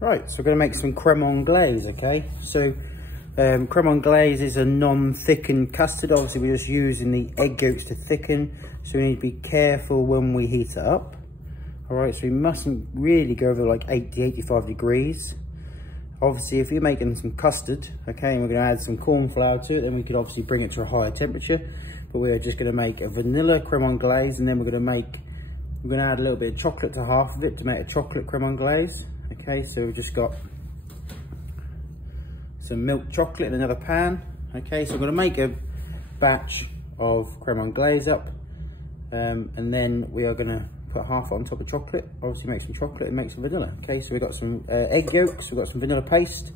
Right, so we're going to make some creme anglaise, okay? So creme anglaise is a non-thickened custard. Obviously we're just using the egg yolks to thicken, so we need to be careful when we heat it up. All right, so we mustn't really go over like 80-85 degrees. Obviously if you're making some custard, okay, and we're going to add some corn flour to it, then we could obviously bring it to a higher temperature. But we are just going to make a vanilla creme anglaise, and then we're going to add a little bit of chocolate to half of it to make a chocolate creme anglaise. Okay, so we've just got some milk chocolate in another pan. Okay, so I'm going to make a batch of creme anglaise up, and then we are going to put half on top of chocolate. Obviously make some chocolate and make some vanilla. Okay, so we've got some egg yolks, we've got some vanilla paste,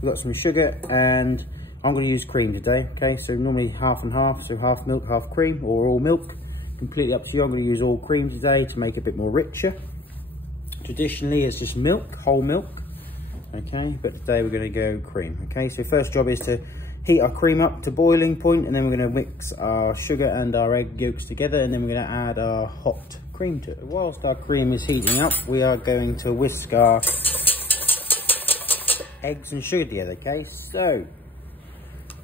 we've got some sugar, and I'm going to use cream today. Okay, so normally half and half, so half milk, half cream, or all milk. Completely up to you. I'm going to use all cream today to make it a bit more richer. Traditionally it's just milk, whole milk, okay, but today we're going to go cream. Okay, so first job is to heat our cream up to boiling point, and then we're going to mix our sugar and our egg yolks together, and then we're going to add our hot cream to it. Whilst our cream is heating up, we are going to whisk our eggs and sugar together. Okay, so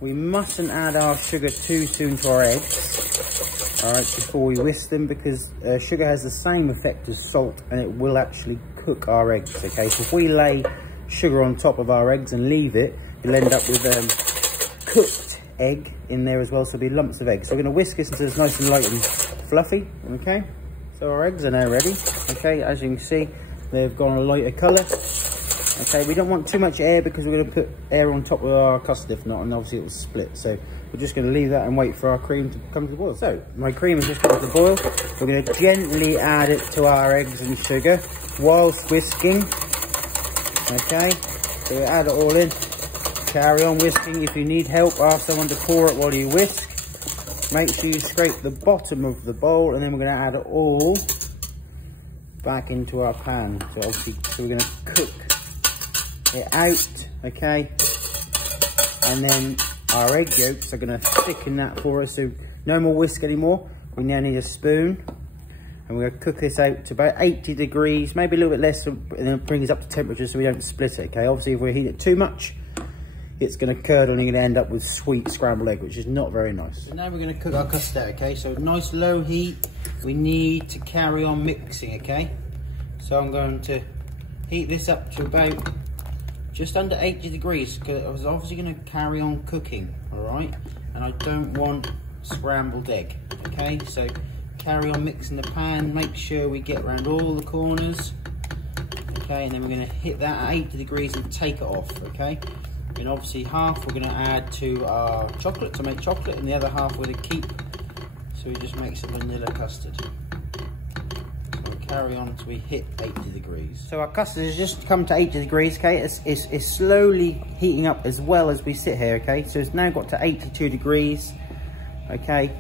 we mustn't add our sugar too soon to our eggs, all right, before we whisk them, because sugar has the same effect as salt, and it will actually cook our eggs. Okay, so if we lay sugar on top of our eggs and leave it, you'll end up with cooked egg in there as well, so there'll be lumps of eggs. So we're going to whisk this until it's nice and light and fluffy. Okay, so our eggs are now ready. Okay, as you can see, they've gone a lighter colour. Okay, we don't want too much air because we're going to put air on top of our custard, if not, and obviously it will split. So we're just going to leave that and wait for our cream to come to the boil. So my cream has just come to the boil. We're going to gently add it to our eggs and sugar whilst whisking. Okay, so we add it all in. Carry on whisking. If you need help, ask someone to pour it while you whisk. Make sure you scrape the bottom of the bowl, and then we're going to add it all back into our pan. So obviously, so we're going to cook it out, okay, and then our egg yolks are going to thicken that for us, so no more whisk anymore. We now need a spoon, and we're going to cook this out to about 80 degrees, maybe a little bit less, and then bring it up to temperature so we don't split it. Okay, obviously if we heat it too much, it's going to curdle and you're going to end up with sweet scrambled egg, which is not very nice. So now we're going to cook our custard. Okay, so nice low heat. We need to carry on mixing. Okay, so I'm going to heat this up to about just under 80 degrees, because I was obviously going to carry on cooking, all right, and I don't want scrambled egg. Okay, so carry on mixing the pan, make sure we get around all the corners. Okay, and then we're going to hit that at 80 degrees and take it off. Okay, and obviously half we're going to add to our chocolate to make chocolate, and the other half we're going to keep, so we just make some vanilla custard. Carry on until we hit 80 degrees. So our custard has just come to 80 degrees, okay? It's slowly heating up as well as we sit here, okay? So it's now got to 82 degrees, okay?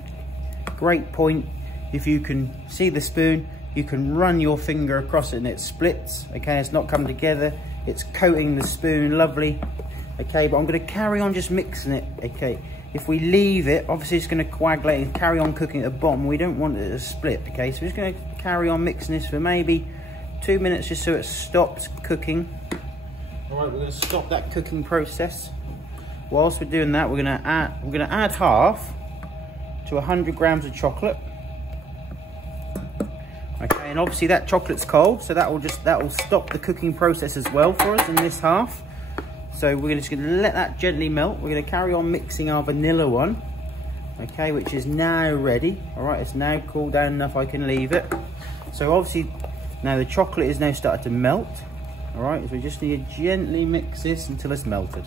Great point. If you can see the spoon, you can run your finger across it and it splits, okay? It's not come together. It's coating the spoon, lovely, okay? But I'm gonna carry on just mixing it, okay? If we leave it, obviously it's going to coagulate and carry on cooking at the bottom. We don't want it to split, okay? So we're just going to carry on mixing this for maybe 2 minutes just so it stops cooking. All right, we're going to stop that cooking process. Whilst we're doing that, we're going to add half to 100 grams of chocolate. Okay, and obviously that chocolate's cold, so that will stop the cooking process as well for us in this half. So we're just going to let that gently melt. We're going to carry on mixing our vanilla one, okay, which is now ready. All right, it's now cooled down enough I can leave it. So obviously now the chocolate is now started to melt. All right, so we just need to gently mix this until it's melted.